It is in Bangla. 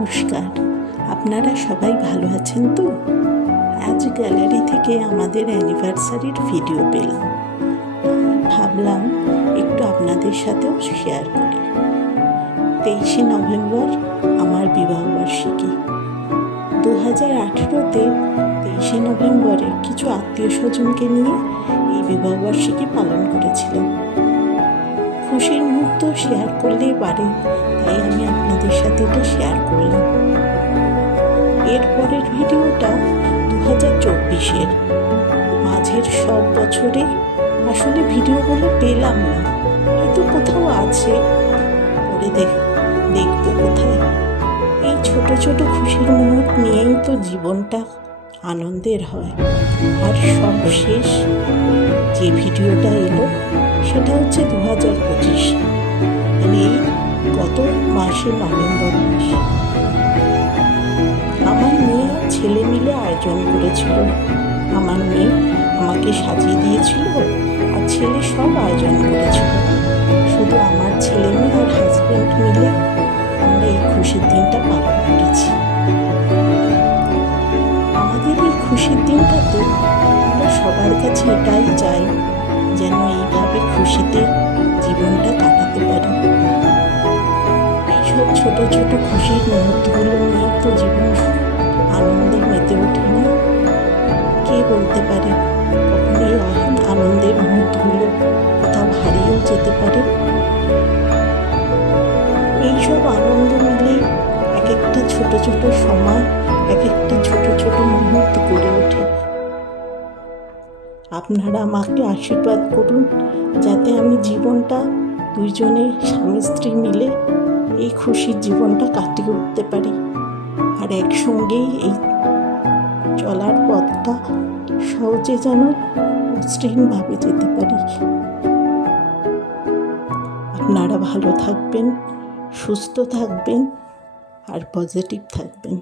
নমস্কার, আপনারা সবাই ভালো আছেন তো? আজ গ্যালারি থেকে আমাদের অ্যানিভার্সারির ভিডিও পেলাম, ভাবলাম একটু আপনাদের সাথেও শেয়ার করি। 23শে নভেম্বর আমার বিবাহবার্ষিকী। 2018-তে 23শে নভেম্বরে কিছু আত্মীয় স্বজনকে নিয়ে এই বিবাহবার্ষিকী পালন করেছিলাম। খুশির মুহূর্ত শেয়ার করলেই পারে, তাই আমি আপনাদের সাথে এটা শেয়ার করলাম। এরপরের ভিডিওটা 2024-এর মাঝের সব বছরে আসলে ভিডিওগুলো পেলাম না, হয়তো কোথাও আছে, পরে দেখবো কোথায়। এই ছোট ছোট খুশির মুহূর্ত নিয়েই তো জীবনটা আনন্দের হয়। আর সবশেষ যে ভিডিওটা এলো সেটা হচ্ছে 2025, মানে এই গত মাসে নভেম্বর মাস। আমার মেয়ে ছেলে মিলে আয়োজন করেছিল। আমার মেয়ে আমাকে সাজিয়ে দিয়েছিল আর ছেলে সব আয়োজন করেছিল। শুধু আমার ছেলে মেয়ে আর হাজব্যান্ড মিলে আমরা এই খুশির দিনটা পালন করেছি। আমাদের এই খুশির দিনটাতে আমরা সবার কাছে এটাই চাই, যেন এইভাবে খুশিতে জীবনটা কাটাতে পারি। এইসব ছোট ছোট খুশির মুহূর্তগুলো নিয়ে তো জীবন আনন্দে মেতে ওঠে না। কে বলতে পারে কখন এই আনন্দের মুহূর্তগুলো কোথাও হারিয়েও যেতে পারে। এইসব আনন্দ মিলে এক একটা ছোট ছোট সময়, এক একটা ছোট ছোট মুহূর্ত গড়ে ওঠে। আপনারা আমাকে আশীর্বাদ করুন, যাতে আমি জীবনটা দুইজনে স্বামী স্ত্রী মিলে এই খুশির জীবনটা কাটিয়ে উঠতে পারি, আর একসঙ্গেই এই চলার পথটা সহজে যেন মসৃণভাবে যেতে পারি। আপনারা ভালো থাকবেন, সুস্থ থাকবেন আর পজিটিভ থাকবেন।